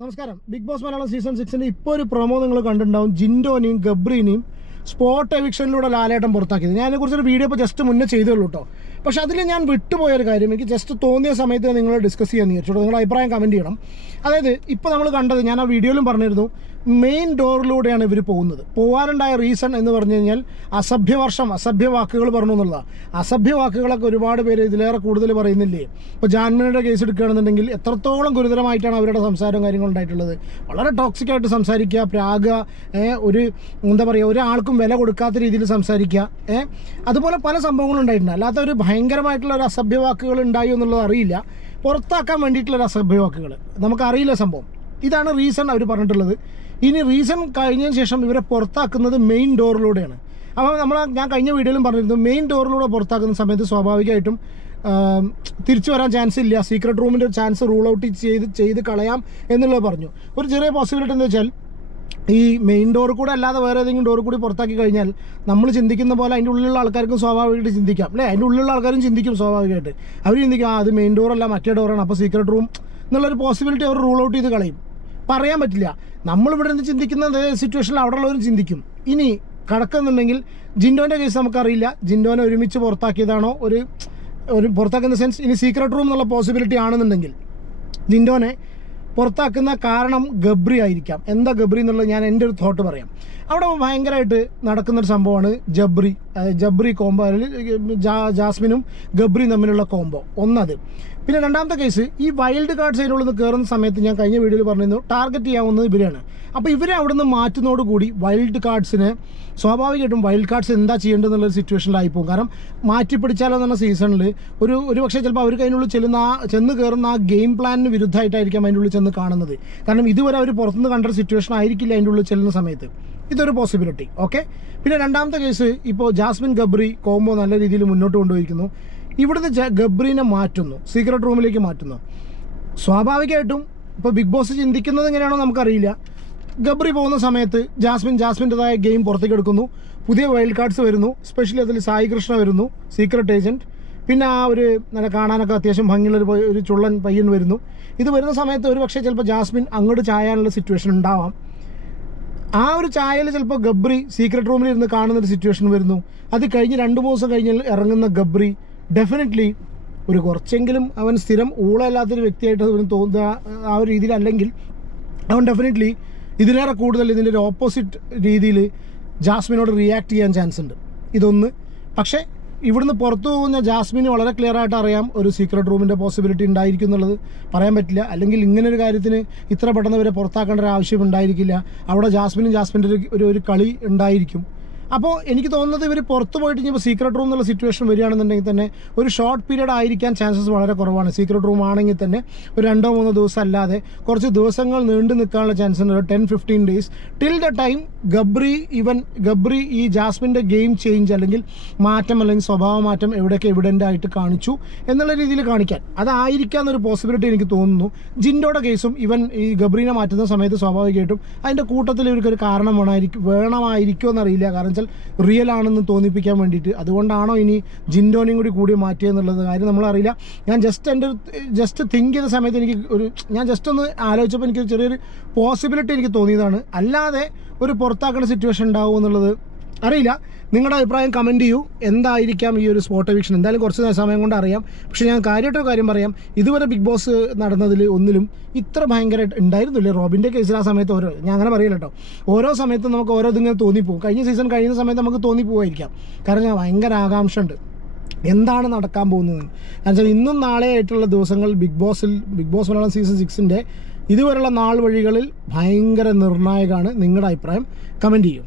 നമസ്കാരം. Big boss Malayalam season 6 ഇപ്പോൾ ഒരു പ്രൊമോ നിങ്ങൾ കണ്ടിട്ടുണ്ടാവും. ജിൻഡോനെയും ഗബ്രീനെയും സ്പോട്ട് എവിക്ഷനിലൂടെ ലാലേട്ടൻ പുറത്താക്കിയത്. ഞാൻ അതിനെക്കുറിച്ചൊരു വീഡിയോ ഇപ്പോൾ ജസ്റ്റ് മുന്നേ ചെയ്തുള്ളൂ കേട്ടോ. പക്ഷേ അതിൽ ഞാൻ വിട്ടുപോയൊരു കാര്യം എനിക്ക് ജസ്റ്റ് തോന്നിയ സമയത്ത് നിങ്ങൾ ഡിസ്കസ് ചെയ്യാൻ വിചാരിച്ചോളൂ. നിങ്ങളുടെ അഭിപ്രായം കമൻറ്റ് ചെയ്യണം. അതായത് ഇപ്പോൾ നമ്മൾ കണ്ടത്, ഞാൻ ആ വീഡിയോയിലും പറഞ്ഞിരുന്നു, മെയിൻ ഡോറിലൂടെയാണ് ഇവർ പോകുന്നത്. പോകാനുണ്ടായ റീസൺ എന്ന് പറഞ്ഞു കഴിഞ്ഞാൽ അസഭ്യ വാക്കുകൾ പറഞ്ഞു എന്നുള്ളതാണ്. അസഭ്യ വാക്കുകളൊക്കെ ഒരുപാട് പേര് ഇതിലേറെ കൂടുതൽ പറയുന്നില്ലേ. ഇപ്പോൾ ജാൻമണിയുടെ കേസ് എടുക്കുകയാണെന്നുണ്ടെങ്കിൽ എത്രത്തോളം ഗുരുതരമായിട്ടാണ് അവരുടെ സംസാരവും കാര്യങ്ങളും ഉണ്ടായിട്ടുള്ളത്. വളരെ ടോക്സിക്കായിട്ട് സംസാരിക്കുക, പ്രാഗുക, ഒരു എന്താ പറയുക, ഒരാൾക്കും വില കൊടുക്കാത്ത രീതിയിൽ സംസാരിക്കുക, അതുപോലെ പല സംഭവങ്ങളും ഉണ്ടായിട്ടുണ്ട്. അല്ലാത്ത ഒരു ഭയങ്കരമായിട്ടുള്ള ഒരു അസഭ്യ വാക്കുകൾ ഉണ്ടായോ എന്നുള്ളത് അറിയില്ല. പുറത്താക്കാൻ വേണ്ടിയിട്ടുള്ളൊരു അസഭ്യ വാക്കുകൾ നമുക്കറിയില്ല സംഭവം. ഇതാണ് റീസൺ അവർ പറഞ്ഞിട്ടുള്ളത്. ഇനി റീസൺ കഴിഞ്ഞതിന് ശേഷം ഇവരെ പുറത്താക്കുന്നത് മെയിൻ ഡോറിലൂടെയാണ്. അപ്പോൾ ഞാൻ കഴിഞ്ഞ വീഡിയോയിലും പറഞ്ഞിരുന്നു, മെയിൻ ഡോറിലൂടെ പുറത്താക്കുന്ന സമയത്ത് സ്വാഭാവികമായിട്ടും തിരിച്ചു വരാൻ ചാൻസ് ഇല്ല. സീക്രട്ട് റൂമിൻ്റെ ഒരു ചാൻസ് റൂൾ ഔട്ട് ചെയ്ത് കളയാം എന്നുള്ളത് പറഞ്ഞു. ഒരു ചെറിയ പോസിബിലിറ്റി എന്ന് വെച്ചാൽ, ഈ മെയിൻ ഡോർ കൂടെ അല്ലാതെ വേറെ ഏതെങ്കിലും ഡോർ കൂടി പുറത്താക്കി കഴിഞ്ഞാൽ നമ്മൾ ചിന്തിക്കുന്ന പോലെ അതിൻ്റെ ഉള്ളിലുള്ള ആൾക്കാർക്കും സ്വാഭാവികമായിട്ട് ചിന്തിക്കാം അല്ലേ. അതിൻ്റെ ഉള്ളിലുള്ള ആൾക്കാരും ചിന്തിക്കും സ്വാഭാവികമായിട്ട്. അവർ ചിന്തിക്കും അത് മെയിൻ ഡോറല്ല മറ്റേ ഡോറാണ്, അപ്പോൾ സീക്രട്ട് റൂം എന്നുള്ളൊരു പോസിബിലിറ്റി അവർ റൂൾ ഔട്ട് ചെയ്ത് കളയും. പറയാൻ പറ്റില്ല. നമ്മളിവിടെ നിന്ന് ചിന്തിക്കുന്ന സിറ്റുവേഷനിൽ അവിടെ ഉള്ളവരും ചിന്തിക്കും. ഇനി കടക്കുന്നുണ്ടെങ്കിൽ ജിൻഡോൻ്റെ കേസ് നമുക്കറിയില്ല. ജിൻഡോനെ ഒരുമിച്ച് പുറത്താക്കിയതാണോ, ഒരു പുറത്താക്കുന്ന സെൻസ്, ഇനി സീക്രട്ട് റൂം എന്നുള്ള പോസിബിലിറ്റി ആണെന്നുണ്ടെങ്കിൽ ജിൻഡോനെ പുറത്താക്കുന്ന കാരണം ഗബ്രി ആയിരിക്കാം. എന്താ ഗബ്രി എന്നുള്ളത് ഞാൻ എൻ്റെ ഒരു തോട്ട് പറയാം. അവിടെ ഭയങ്കരമായിട്ട് നടക്കുന്നൊരു സംഭവമാണ് ജബ്രി കോംബോ, ജാസ്മിനും ഗബ്രിയും തമ്മിലുള്ള കോംബോ. ഒന്നത്. പിന്നെ രണ്ടാമത്തെ കേസ്, ഈ വൈൽഡ് കാർഡ്സ് അതിനുള്ളിൽ നിന്ന് കയറുന്ന സമയത്ത് ഞാൻ കഴിഞ്ഞ വീഡിയോയിൽ പറഞ്ഞിരുന്നു ടാർഗറ്റ് ചെയ്യാവുന്നത് ഇവരാണ്. അപ്പോൾ ഇവരെ അവിടെ നിന്ന് മാറ്റുന്നതോടുകൂടി വൈൽഡ് കാർഡ്സിന് സ്വാഭാവികമായിട്ടും വൈൽഡ് കാർഡ്സ് എന്താ ചെയ്യേണ്ടതെന്നുള്ളൊരു സിറ്റുവേഷനിലായി പോകും. കാരണം മാറ്റിപ്പിടിച്ചാലോ എന്ന സീസണിൽ ഒരു പക്ഷേ ചിലപ്പോൾ അവർക്ക് അതിനുള്ളിൽ ചെന്ന് കയറുന്ന ആ ഗെയിം പ്ലാനിന് വിരുദ്ധമായിട്ടായിരിക്കാം അതിൻ്റെ ഉള്ളിൽ ചെന്ന് കാണുന്നത്. കാരണം ഇതുവരെ അവർ പുറത്തുനിന്ന് കണ്ട സിറ്റുവേഷൻ ആയിരിക്കില്ല അതിൻ്റെ ഉള്ളിൽ ചെല്ലുന്ന സമയത്ത്. ഇതൊരു പോസിബിലിറ്റി. ഓക്കെ. പിന്നെ രണ്ടാമത്തെ കേസ്, ഇപ്പോൾ ജാസ്മിൻ ഗബ്രി കോംബോ നല്ല രീതിയിൽ മുന്നോട്ട് കൊണ്ടുപോയിരിക്കുന്നു. ഇവിടുന്ന് ഗബ്രീനെ മാറ്റുന്നു, സീക്രട്ട് റൂമിലേക്ക് മാറ്റുന്നു. സ്വാഭാവികമായിട്ടും ഇപ്പോൾ ബിഗ് ബോസ് ചിന്തിക്കുന്നത് എങ്ങനെയാണോ നമുക്കറിയില്ല. ഗബ്രി പോകുന്ന സമയത്ത് ജാസ്മിൻ്റെതായ ഗെയിം പുറത്തേക്ക് എടുക്കുന്നു. പുതിയ വൈൽഡ് കാർഡ്സ് വരുന്നു. സ്പെഷ്യലി അതിൽ സായി കൃഷ്ണ വരുന്നു, സീക്രട്ട് ഏജൻറ്റ്. പിന്നെ ആ ഒരു നല്ല കാണാനൊക്കെ അത്യാവശ്യം ഭംഗിയുള്ളൊരു ചുള്ളൻ പയ്യൻ വരുന്നു. ഇത് വരുന്ന സമയത്ത് ഒരു പക്ഷേ ചിലപ്പോൾ ജാസ്മിൻ അങ്ങോട്ട് ചായാനുള്ള സിറ്റുവേഷൻ ഉണ്ടാവാം. ആ ഒരു ചായയിൽ ചിലപ്പോൾ ഗബ്രി സീക്രട്ട് റൂമിൽ ഇരുന്ന് കാണുന്നൊരു സിറ്റുവേഷൻ വരുന്നു. അത് കഴിഞ്ഞ് 2-3 ദിവസം കഴിഞ്ഞ് ഇറങ്ങുന്ന ഗബ്രി ഡെഫിനറ്റ്ലി ഒരു കുറച്ചെങ്കിലും അവൻ സ്ഥിരം ഊളല്ലാത്തൊരു വ്യക്തിയായിട്ട് അവന് തോന്നുക ആ ഒരു രീതിയിലല്ലെങ്കിൽ അവൻ ഡെഫിനറ്റ്ലി ഇതിലേറെ കൂടുതൽ ഇതിൻ്റെ ഒരു ഓപ്പോസിറ്റ് രീതിയിൽ ജാസ്മിനോട് റിയാക്ട് ചെയ്യാൻ ചാൻസ് ഉണ്ട്. ഇതൊന്ന്. പക്ഷേ ഇവിടുന്ന് പുറത്തു പോകുന്ന ജാസ്മിന് വളരെ ക്ലിയർ ആയിട്ട് അറിയാം ഒരു സീക്രട്ട് റൂമിൻ്റെ പോസിബിലിറ്റി ഉണ്ടായിരിക്കും എന്നുള്ളത്. പറയാൻ പറ്റില്ല. അല്ലെങ്കിൽ ഇങ്ങനൊരു കാര്യത്തിന് ഇത്ര പെട്ടെന്ന് ഇവരെ പുറത്താക്കേണ്ട ഒരു ആവശ്യം ഉണ്ടായിരിക്കില്ല. അവിടെ ജാസ്മിൻ്റെ ഒരു കളി ഉണ്ടായിരിക്കും. അപ്പോൾ എനിക്ക് തോന്നുന്നത് ഇവർ പുറത്ത് പോയിട്ട് ഇപ്പോൾ സീക്രട്ട് റൂം എന്നുള്ള സിറ്റുവേഷൻ വരികയാണെന്നുണ്ടെങ്കിൽ തന്നെ ഒരു ഷോർട്ട് പീരീഡ് ആയിരിക്കാൻ ചാൻസസ് വളരെ കുറവാണ്. സീക്രട്ട് റൂം ആണെങ്കിൽ തന്നെ ഒരു 2-3 ദിവസം അല്ലാതെ കുറച്ച് ദിവസങ്ങൾ നീണ്ടു നിൽക്കാനുള്ള ചാൻസ് ഉണ്ട്. 10-15 days till the time Gabri ഈ ജാസ്മിൻ്റെ ഗെയിം ചേഞ്ച് അല്ലെങ്കിൽ മാറ്റം അല്ലെങ്കിൽ സ്വഭാവ മാറ്റം എവിടെയൊക്കെ എവിഡൻ്റ് ആയിട്ട് കാണിച്ചു എന്നുള്ള രീതിയിൽ കാണിക്കാൻ അതായിരിക്കാമെന്നൊരു പോസിബിലിറ്റി എനിക്ക് തോന്നുന്നു. ജിൻഡോയുടെ കേസും ഈ ഗബ്രീനെ മാറ്റുന്ന സമയത്ത് സ്വാഭാവികമായിട്ടും അതിൻ്റെ കൂട്ടത്തിൽ ഇവർക്കൊരു കാരണം വേണമായിരിക്കുമോ എന്നറിയില്ല. കാരണം റിയൽ ആണെന്ന് തോന്നിപ്പിക്കാൻ വേണ്ടിയിട്ട്. അതുകൊണ്ടാണോ ഇനി ജിൻഡോനെയും കൂടി മാറ്റിയെന്നുള്ളത് കാര്യം നമ്മളറിയില്ല. ഞാൻ ജസ്റ്റ് തിങ്ക് ചെയ്ത സമയത്ത് ഞാൻ ജസ്റ്റ് ഒന്ന് ആലോചിച്ചപ്പോൾ എനിക്ക് ചെറിയൊരു പോസിബിലിറ്റി എനിക്ക് തോന്നിയതാണ്. അല്ലാതെ ഒരു പുറത്താക്കേണ്ട സിറ്റുവേഷൻ ഉണ്ടാവും എന്നുള്ളത് അറിയില്ല. നിങ്ങളുടെ അഭിപ്രായം കമൻറ്റ് ചെയ്യൂ. എന്തായിരിക്കാം ഈ ഒരു സ്പോട്ട് എവിക്ഷൻ? എന്തായാലും കുറച്ച് സമയം കൊണ്ട് അറിയാം. പക്ഷേ ഞാൻ കാര്യമായിട്ടൊരു കാര്യം പറയാം, ഇതുവരെ ബിഗ് ബോസ് നടന്നതിൽ ഒന്നിലും ഇത്ര ഭയങ്കരമായിട്ട് ഉണ്ടായിരുന്നില്ല. റോബിൻ്റെ കേസിൽ ആ സമയത്ത് ഞാൻ അങ്ങനെ പറയില്ല കേട്ടോ. ഓരോ സമയത്തും നമുക്ക് ഓരോ ഇതിങ്ങനെ തോന്നിപ്പോവും. കഴിഞ്ഞ സീസൺ കഴിയുന്ന സമയത്ത് നമുക്ക് തോന്നിപ്പോവായിരിക്കാം. കാരണം ഞാൻ ഭയങ്കര ആകാംക്ഷ ഉണ്ട് എന്താണ് നടക്കാൻ പോകുന്നത്. എന്നുവെച്ചാൽ ഇന്നും നാളെ ആയിട്ടുള്ള ദിവസങ്ങൾ ബിഗ് ബോസ് മലയാളം സീസൺ 6 ഇതുവരെയുള്ള നാൾ വഴികളിൽ ഭയങ്കര നിർണായകമാണ്. നിങ്ങളുടെ അഭിപ്രായം കമൻറ്റ് ചെയ്യും.